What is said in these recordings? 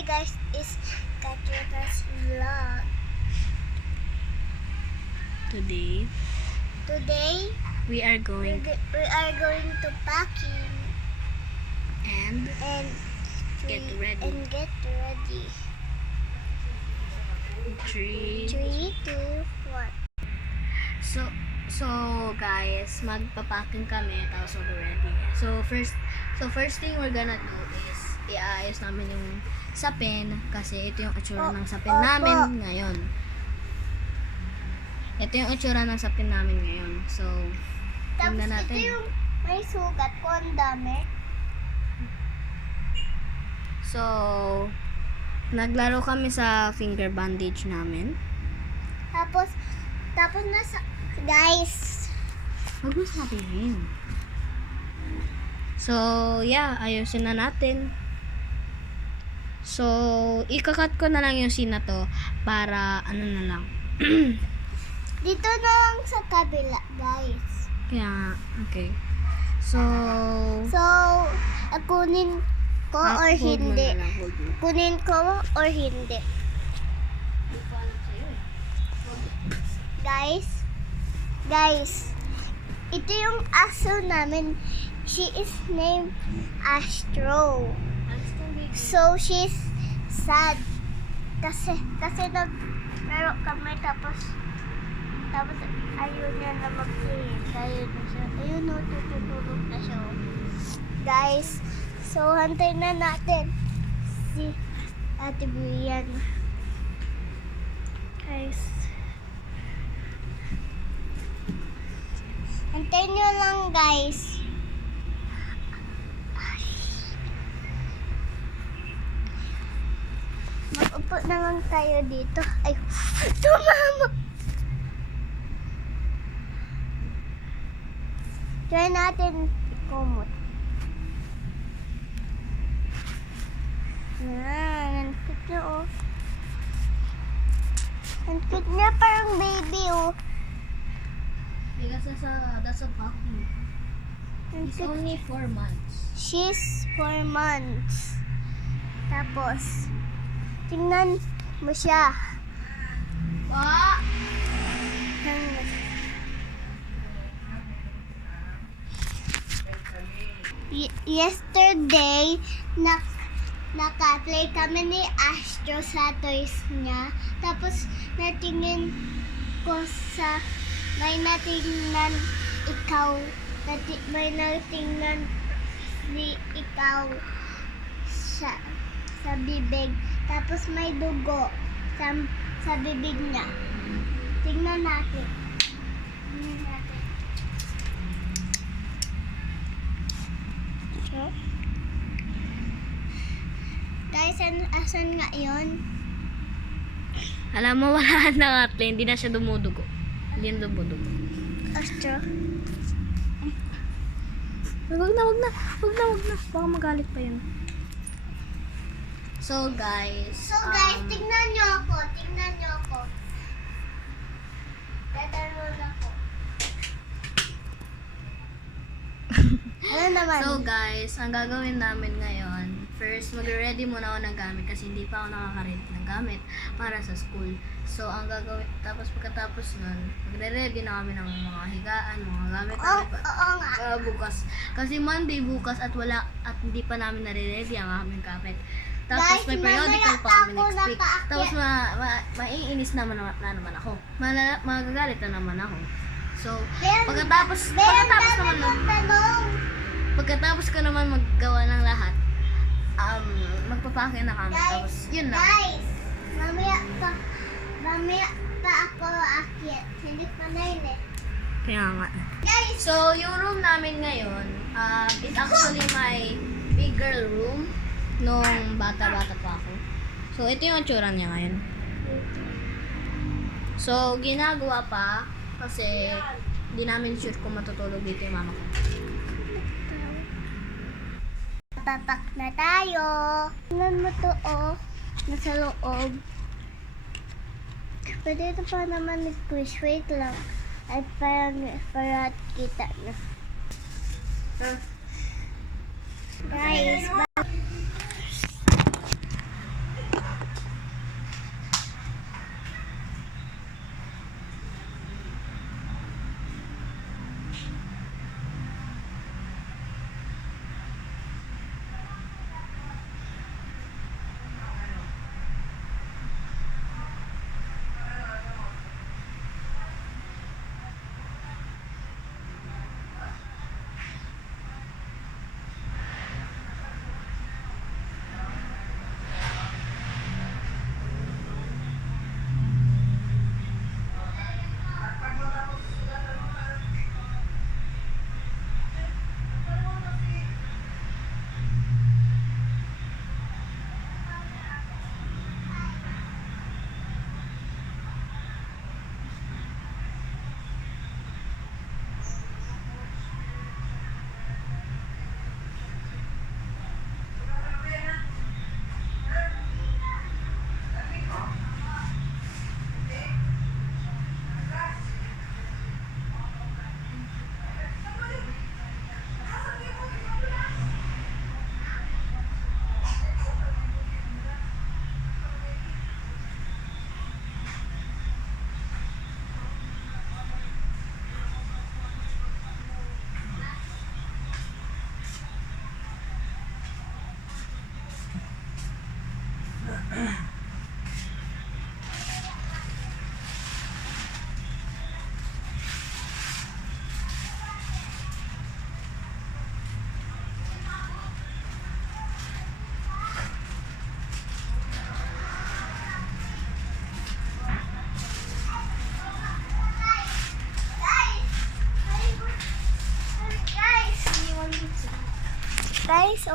Hi guys, it's Katrina's vlog. Today, Today we are we going are going to packing and and get ready. And get ready. 3. 3, 2, 1. So guys, magpapacking kami tapos ready. So first thing we're gonna do is iayos namin yung sapin kasi ito yung itsura ng sapin Opo. namin ngayon. Ito yung itsura ng sapin namin ngayon. So, Tapos tingnan natin. ito yung may sugat ko, ang dami. So, naglaro kami sa finger bandage namin. Tapos nasa, guys, Huwag mo sabihin. So, yeah, ayusin na natin. So, ikakat ko na lang yung scene na to para ano na lang. dito na lang sa kabila, guys. Kaya, okay. So, Kunin ko or hold mo hindi? na lang, hold mo. Kunin ko or hindi? Guys, ito yung aso namin. She is named Astro. So, she's sad. Kasi naglaro kami tapos ayun niya na mag-play. Ayun no, tutulog na siya. Guys, so hantay na natin si Ate Brian. Guys, antayin nyo lang, guys. Mag-upo na lang tayo dito. Ay, tumama! Try natin ikumot. Yan, ang cute niya, oh. Ang cute niya, parang baby, oh. Because that's a puppy. Ang It's cute. only 4 months. She's 4 months. Tapos, tingnan mo siya. Pa! Yesterday, naka-play kami ni Astro sa toys niya. Tapos, natingin ko sa, may natingnan ikaw, may natingnan si ikaw sa bibig. Tapos may dugo sa bibig niya. Tingnan natin. So, guys, asan nga yun? Alam mo, wala na Kathleen. Hindi na siya dumudugo. Hindi na dumudugo. Astro. Wag na. Baka magalit pa yun. So guys, Tingnan nyo ako. Tatanong ako. Ano naman? So guys, ang gagawin namin ngayon, first magre-ready muna ako ng gamit kasi hindi pa ako nakaka-ready ng gamit para sa school. So ang gagawin, tapos pagkatapos nun, magre-ready na kami ng mga higaan, mga gamit Oo nga. bukas. Kasi Monday bukas at hindi pa namin nare-ready ang aming gamit. Tapos Guys, may periodical mamaya pa kami ako next week. nakaakyat. Tapos maiinis naman ako. Magagalit na naman ako. So, pagkatapos naman nun, pagkatapos ko naman maggawa ng lahat, magpapake na kami. Tapos, yun na. Guys, mamaya pa ako aakyat. Hindi pa na yun eh. Kaya nga. Guys, So, yung room namin ngayon, it's actually my big girl room nung bata-bata pa ako. So, ito yung itsura niya ngayon. So, ginagawa pa kasi hindi namin sure kung matutulog dito yung mama ko. papak na tayo. Tingnan mo to, oh. Nasa loob. Pwede ito pa naman nag-push. Wait lang. Ay, para kita na. Guys,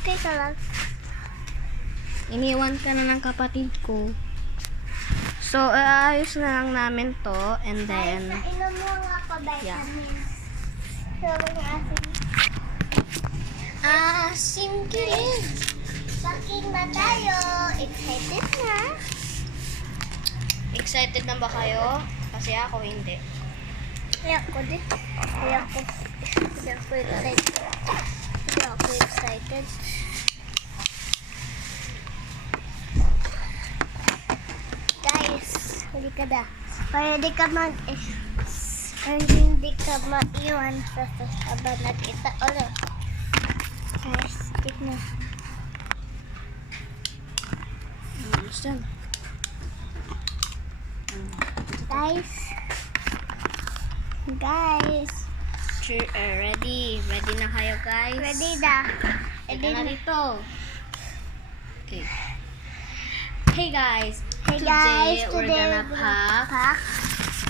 Okay ka lang. Iniwan ka na ng kapatid ko. So, aayos na lang namin to. And Guys, then, nainom mo nga ako vitamins. So, yung asim kilig. packing na tayo. Excited na. Excited na ba kayo? Kasi ako hindi. Kaya ako din. Kaya ako excited. Kaya ako excited. Guys, hindi ka na. Para hindi ka maiwan sa sasaba na kita ulit. Guys, tignan. Understand? Guys. Guys. Ready. Ready na kayo, guys? Ready na. Ready na dito. Okay. Hey guys. Hey guys, we're gonna pack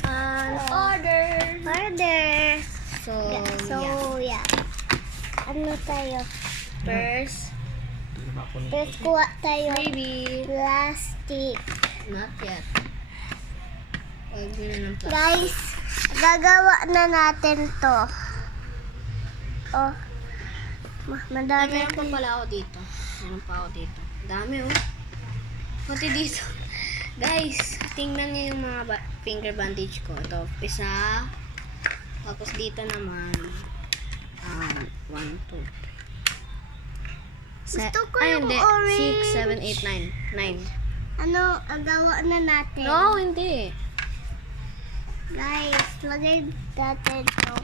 an order. Order. So, Yeah. Ano tayo? First, First kuha tayo. maybe. Plastic. Not yet. Huwag mo na ng plastic. Guys, gagawa na natin to. Oh. Madami. Meron pa pala ako dito. Meron pa ako dito. Dami oh. Pati dito. Guys, tingnan niyo yung mga finger bandage ko. Ito, isa. Tapos dito naman. 1, 2. Gusto ko yung hindi. orange. 6, 7, 8, 9. 9. Ano, gawa na natin. No, hindi. Guys, lagay natin to.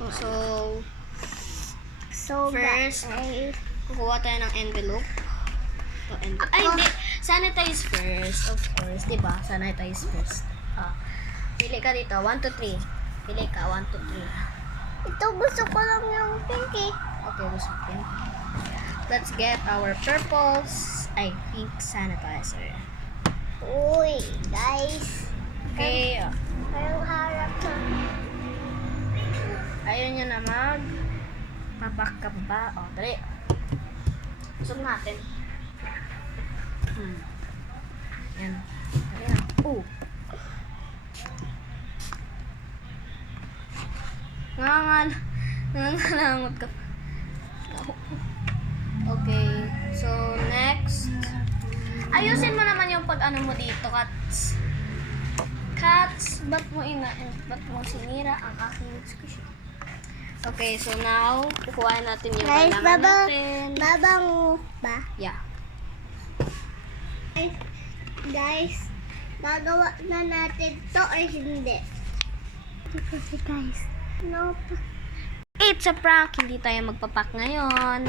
So, First, guys. kukuha tayo ng envelope. Ito, envelope. Ay, hindi. Sanitize first, of course. Diba? Sanitize first. Pili ka dito. 1, 2, 3. Pili ka. 1, 2, 3. Ito gusto ko lang yung pinky. Okay, gusto ko pink. Let's get our pink sanitizer. Uy, guys. Okay. Parang harap na. Ayaw nyo na papak ka ba? O, dali. Usog natin. Yan. Dali na. Nangangalangot ka. Okay. So, next. Ayusin mo naman yung pag-ano mo dito, Cats. Cats, ba't mo sinira ang aking discussion? Okay, so now, kukuha natin yung Guys, kailangan natin. babango ba? Yeah. Ay, guys, gagawa na natin to or hindi? Kasi guys, no. It's a prank. Hindi tayo magpapak ngayon.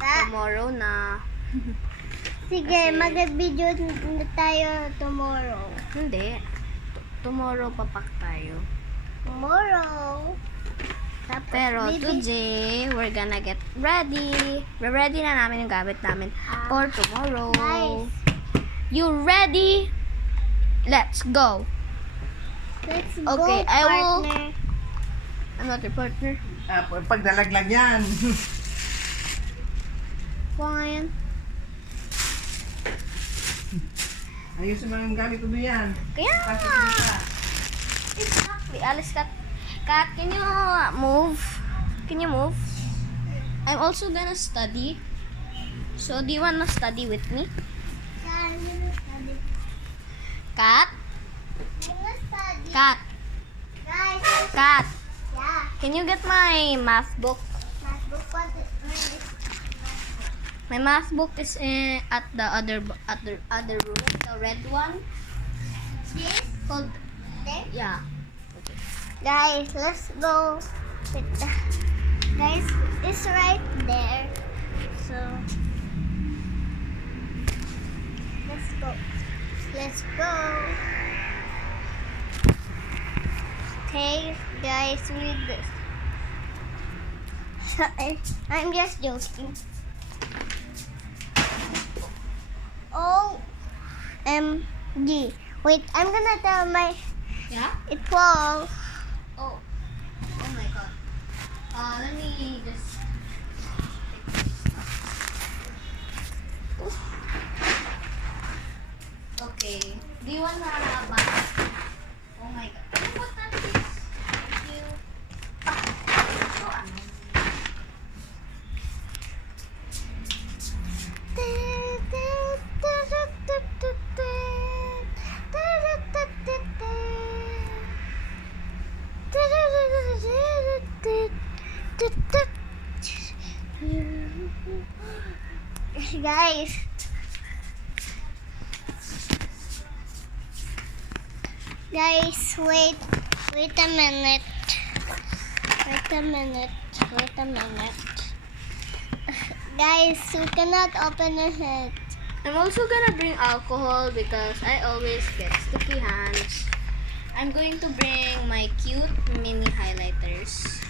Tomorrow na. Sige, Kasi- mag-video na tayo tomorrow. Hindi. Tomorrow papak tayo. Tomorrow. Tapos, Pero baby, today, we're gonna get ready. Ready na namin yung gamit namin for tomorrow. Guys. You ready? Let's go. Let's Okay, go, I will- partner. I'm not your partner. Pagdalaglag yan. Kuha nga yan. Ayusin mo yung gamit ko yan. Kaya nga. Exactly. Alice, Kat, can you move? Can you move? I'm also gonna study. So, do you wanna study with me? Yeah, I'm gonna study. Kat? I'm gonna study. Kat? Guys, Kat? yeah. Can you get my math book? Math book was My math book is at the other room, the red one. this. Called, There. yeah. Guys, let's go. Guys, it's right there. So, let's go. Let's go. Okay, guys, read this. I'm just joking. OMG. Wait, I'm gonna tell my. Yeah? It falls. Oh. Oh my god. Let me just. Okay. Do you want a bag? Oh my God. Can you put that, please? Thank you. So, ano? Guys, wait a minute. Guys, we cannot open it. I'm also gonna bring alcohol because I always get sticky hands. I'm going to bring my cute mini highlighters.